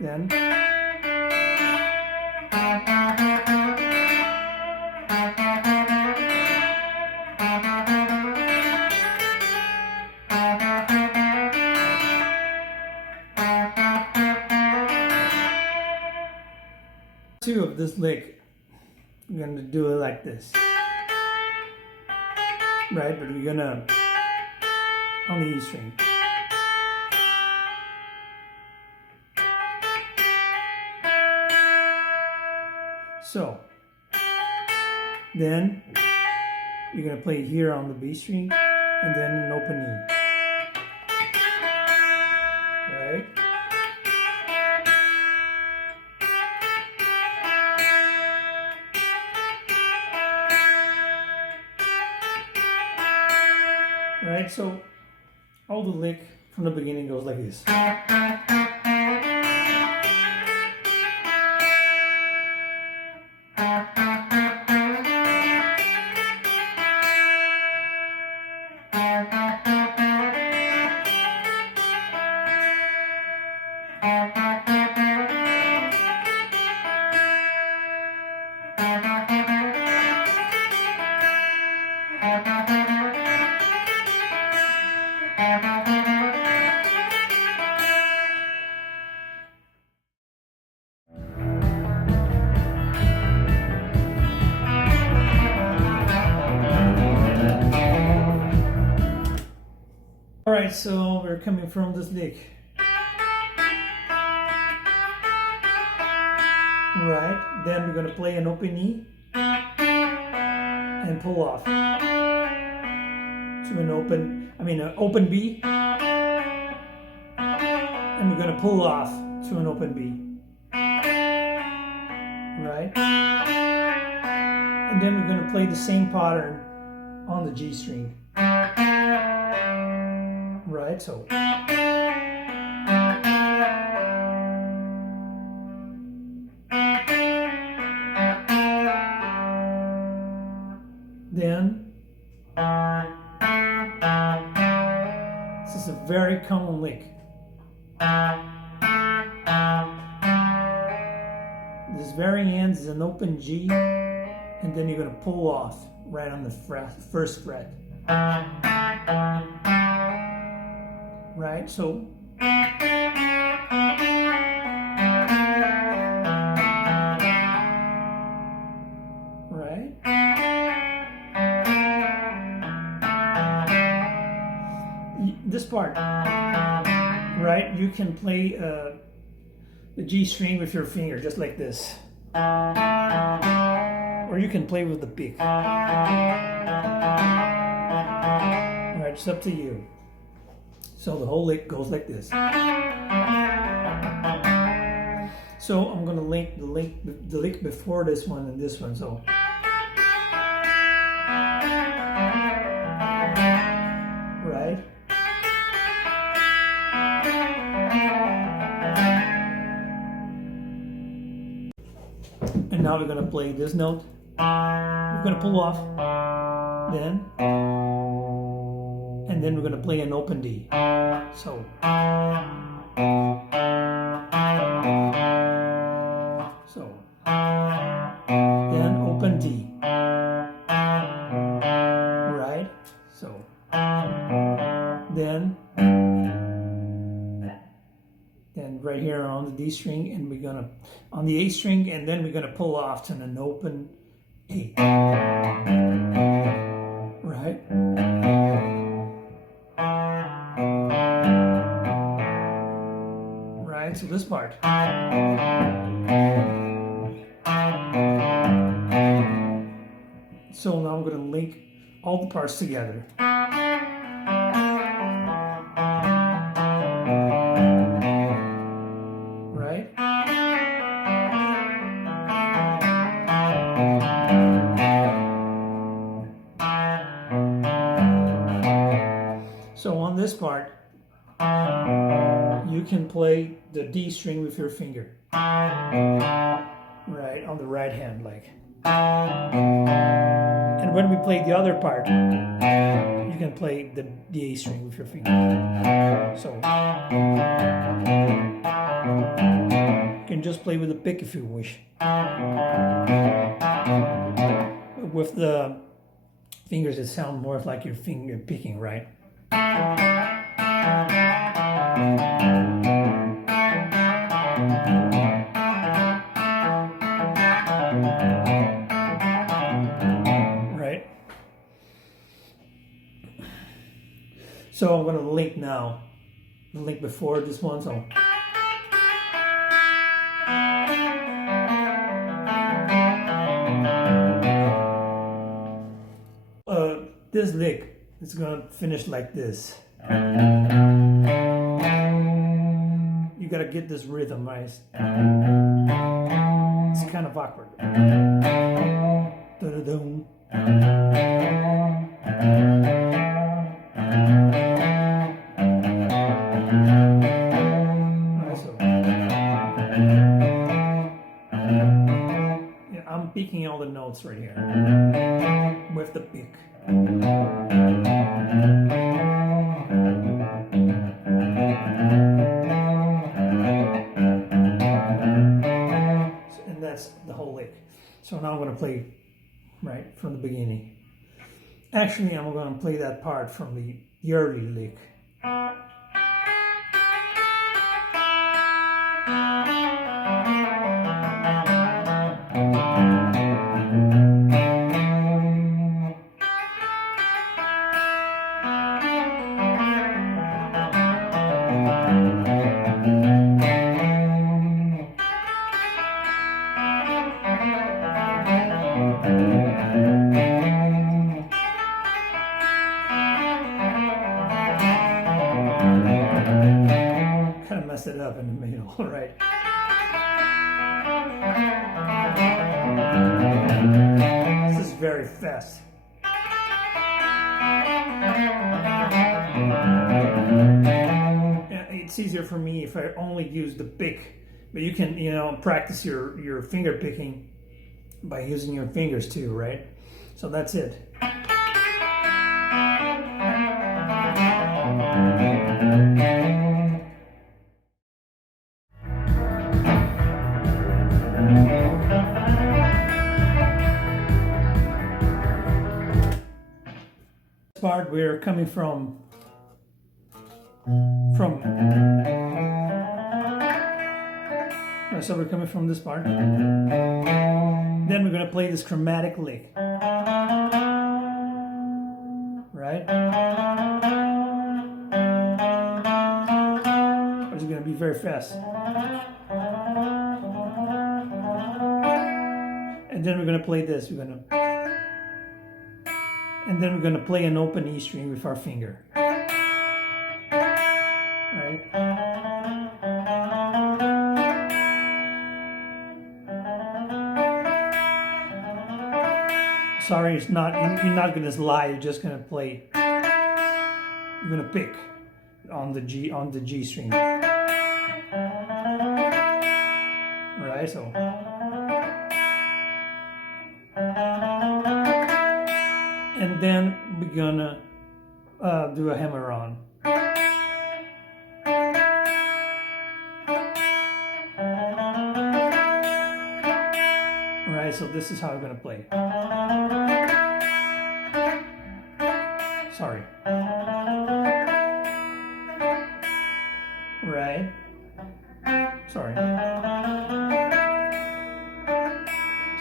Then two of this lick, we're gonna do it like this, right? But we're gonna on the E string. So then you're gonna play here on the B string and then an open E, right? Right, so all the lick from the beginning goes like this. Alright, so we're coming from this lick. Right, then we're going to play an open E and pull off to an open B, and we're going to pull off to an open B. Right, and then we're going to play the same pattern on the G string. Right, so then this is a very common lick. This very end is an open G, and then you're going to pull off right on the first fret. Right, so right, this part, right, you can play the G string with your finger just like this, or you can play with the pick. Right, it's up to you. So the whole lick goes like this. So I'm gonna link the lick before this one and this one. So right. And now we're gonna play this note. We're gonna pull off, then, and then we're gonna play an open D. So then open D, right? So then right here on the D string, and we're gonna on the A string, and then we're gonna pull off to an open A, right? Right, so this part. So now I'm going to link all the parts together. this part, you can play the D string with your finger. Right, on the right hand, like. And when we play the other part, you can play the A string with your finger. So you can just play with the pick if you wish. With the fingers, it sounds more like your finger picking, right? Right? So I'm going to link now. The link before this one, so. This lick is going to finish like this. You got to get this rhythm, right? It's kind of awkward. Da-da-dum. I'm picking all the notes right here with the pick. And that's the whole lick. So now I'm going to play right from the beginning. Actually, I'm going to play that part from the early lick. Kind of messed it up in the middle, right? This is very fast. It's easier for me if I only use the pick, but you can, practice your finger picking by using your fingers too, right? So that's it. Part we're coming from so we're coming from this part, then we're going to play this chromatic lick, right? It's going to be very fast, and then we're going to play this, and then we're going to play an open E string with our finger. Right? Sorry, it's not, you're not going to slide, you're just going to play. You're going to pick on the G string. Right? So. And then we're gonna do a hammer on. Right, so this is how we're gonna play. Sorry. Right. Sorry.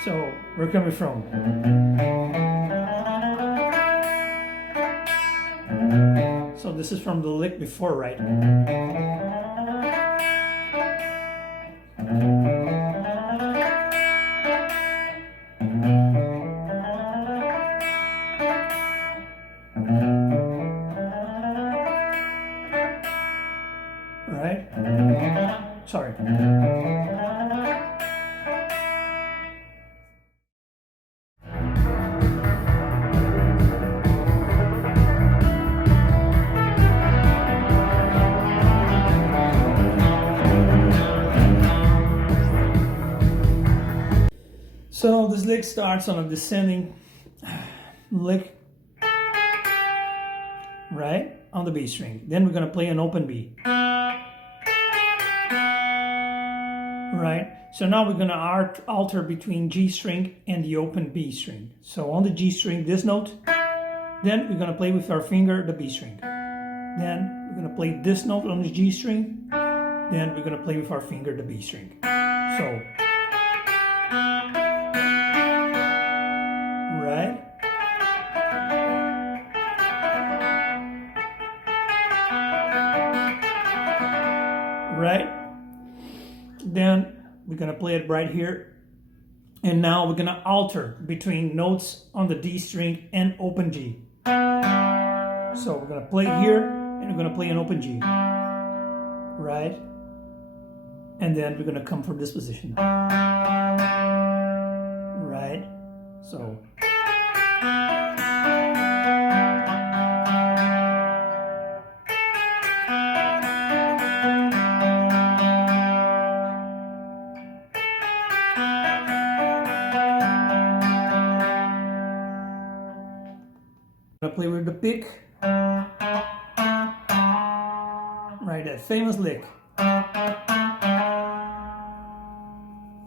So we're coming from. So this is from the lick before, right? Right? Sorry. lick starts on a descending lick, right, on the B string. Then we're going to play an open B. Right? So now we're going to alter between G string and the open B string. So on the G string, this note, then we're going to play with our finger the B string. Then we're going to play this note on the G string. Then we're going to play with our finger the B string. So, right? Right? Then we're going to play it right here. And now we're going to alter between notes on the D string and open G. So we're going to play here and we're going to play an open G. Right? And then we're going to come from this position. Right? So. Play with the pick, right, that famous lick. All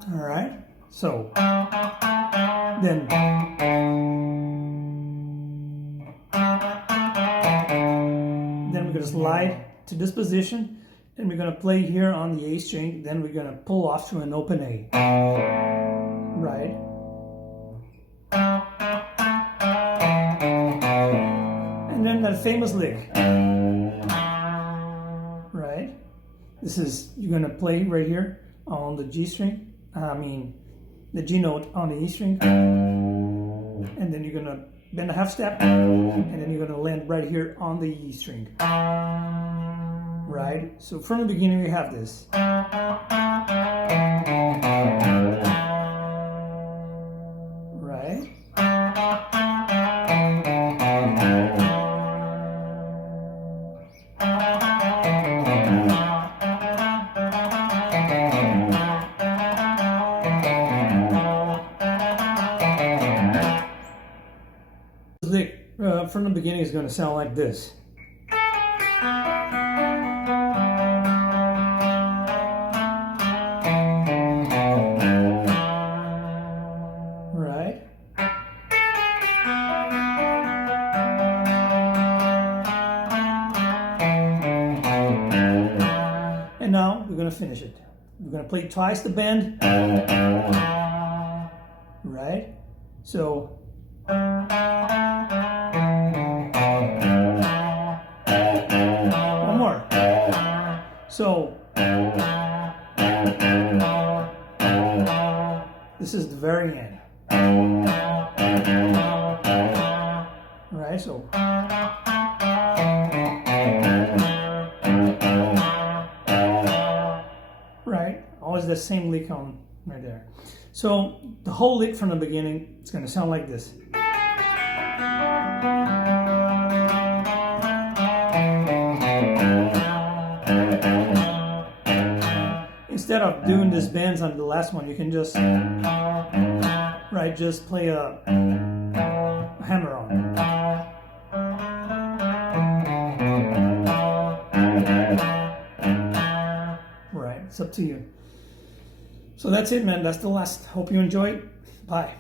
right, so then we're going to slide to this position and we're going to play here on the A string, then we're going to pull off to an open A, right? And then that famous lick, right? This is, you're going to play right here on the G string, the G note on the E string, and then you're going to bend a half step, and then you're going to land right here on the E string, right? So from the beginning we have this. Right? Lick from the beginning is going to sound like this. Right? And now we're going to finish it. We're going to play twice the bend. Right? So one more. So this is the very end. Right? So right? Always the same lick on right there. So the whole lick from the beginning, it's going to sound like this. Instead of doing this bends on the last one, you can just, right, just play a hammer on. Right, it's up to you. So that's it, man. That's the last. Hope you enjoyed. Bye.